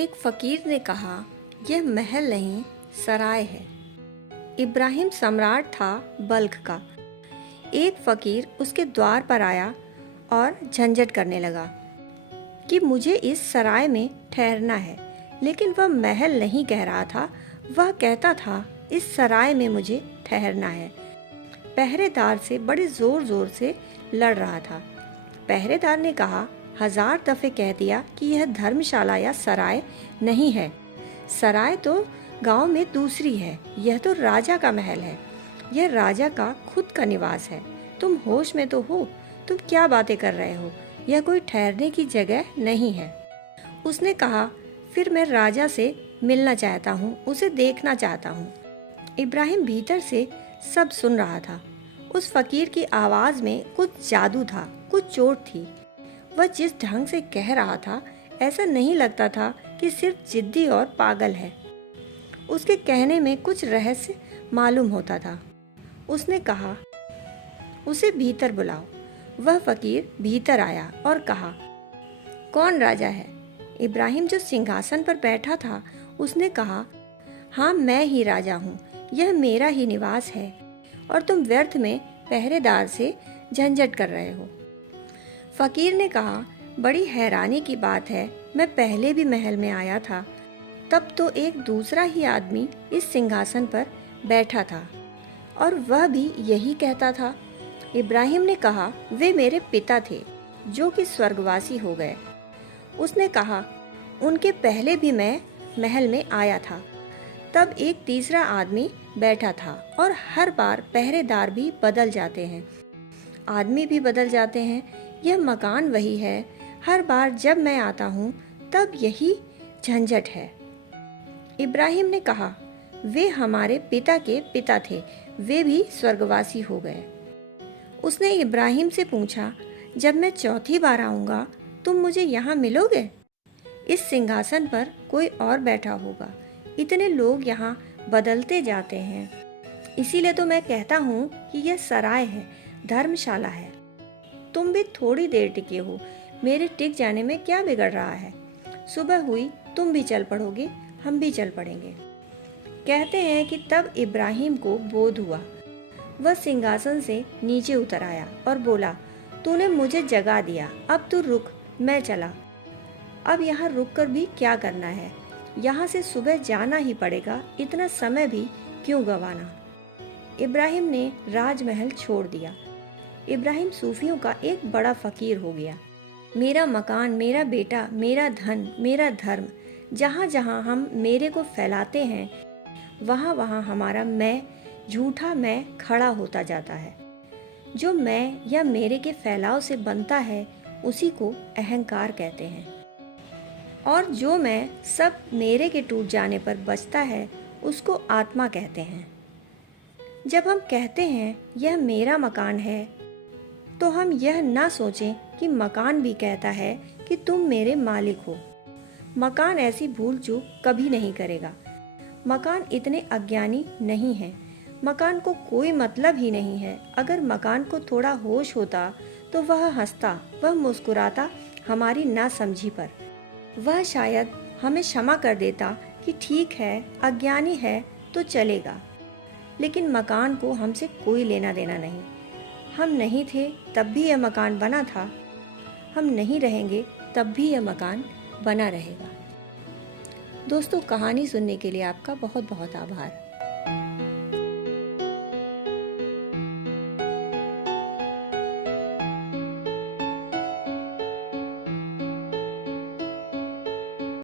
एक फकीर ने कहा, यह महल नहीं सराय है। इब्राहिम सम्राट था बल्ख का। एक फकीर उसके द्वार पर आया और झंझट करने लगा कि मुझे इस सराय में ठहरना है, लेकिन वह महल नहीं कह रहा था, वह कहता था इस सराय में मुझे ठहरना है। पहरेदार से बड़े जोर जोर से लड़ रहा था। पहरेदार ने कहा, 1000 दफे कह दिया कि यह धर्मशाला या सराय नहीं है। सराय तो गांव में दूसरी है, यह तो राजा का महल है। यह राजा का खुद का निवास है। तुम होश में तो हो? तुम क्या बातें कर रहे हो? यह कोई ठहरने की जगह नहीं है। उसने कहा, फिर मैं राजा से मिलना चाहता हूँ, उसे देखना चाहता हूँ। इब्राहिम भीतर से सब सुन रहा था। उस फकीर की आवाज़ में कुछ जादू था, कुछ चोट थी। वह जिस ढंग से कह रहा था, ऐसा नहीं लगता था कि सिर्फ जिद्दी और पागल है। उसके कहने में कुछ रहस्य मालूम होता था। उसने कहा, उसे भीतर बुलाओ। वह फकीर भीतर आया और कहा, कौन राजा है? इब्राहिम जो सिंहासन पर बैठा था, उसने कहा, हाँ, मैं ही राजा हूँ। यह मेरा ही निवास है और तुम व्यर्थ में पहरेदार से झंझट कर रहे हो। फकीर ने कहा, बड़ी हैरानी की बात है, मैं पहले भी महल में आया था, तब तो एक दूसरा ही आदमी इस सिंहासन पर बैठा था और वह भी यही कहता था। इब्राहिम ने कहा, वे मेरे पिता थे जो कि स्वर्गवासी हो गए। उसने कहा, उनके पहले भी मैं महल में आया था, तब एक तीसरा आदमी बैठा था और हर बार पहरेदार भी बदल जाते हैं, आदमी भी बदल जाते हैं। यह मकान वही है। हर बार जब मैं आता हूँ तब यही झंझट है। इब्राहिम ने कहा, वे हमारे पिता के पिता थे, वे भी स्वर्गवासी हो गए। उसने इब्राहिम से पूछा, जब मैं चौथी बार आऊँगा तुम मुझे यहाँ मिलोगे? इस सिंहासन पर कोई और बैठा होगा। इतने लोग यहाँ बदलते जाते हैं, इसीलिए तो मैं कहता हूँ कि यह सराय है, धर्मशाला है। तुम भी थोड़ी देर टिके हो, मेरे टिक जाने में क्या बिगड़ रहा है? सुबह हुई, तुम भी चल पड़ोगे, हम भी चल पड़ेंगे। कहते हैं कि तब इब्राहिम को बोध हुआ। वह सिंहासन से नीचे उतर आया और बोला, तूने मुझे जगा दिया, अब तू रुक, मैं चला। अब यहाँ रुक कर भी क्या करना है? यहाँ से सुबह जाना ही पड़ेगा, इतना समय भी क्यों गंवाना? इब्राहिम ने राजमहल छोड़ दिया। इब्राहिम सूफियों का एक बड़ा फकीर हो गया। मेरा मकान, मेरा बेटा, मेरा धन, मेरा धर्म, जहाँ जहाँ हम मेरे को फैलाते हैं, वहाँ वहाँ हमारा मैं, झूठा मैं खड़ा होता जाता है। जो मैं या मेरे के फैलाव से बनता है, उसी को अहंकार कहते हैं। और जो मैं सब मेरे के टूट जाने पर बचता है, उसको आत्मा कहते हैं। जब हम कहते हैं यह मेरा मकान है, तो हम यह ना सोचें कि मकान भी कहता है कि तुम मेरे मालिक हो। मकान ऐसी भूल चूक कभी नहीं करेगा। मकान इतने अज्ञानी नहीं है। मकान को कोई मतलब ही नहीं है। अगर मकान को थोड़ा होश होता तो वह हंसता, वह मुस्कुराता हमारी नासमझी पर। वह शायद हमें क्षमा कर देता कि ठीक है, अज्ञानी है तो चलेगा। लेकिन मकान को हमसे कोई लेना देना नहीं। हम नहीं थे तब भी यह मकान बना था, हम नहीं रहेंगे तब भी यह मकान बना रहेगा। दोस्तों, कहानी सुनने के लिए आपका बहुत बहुत आभार।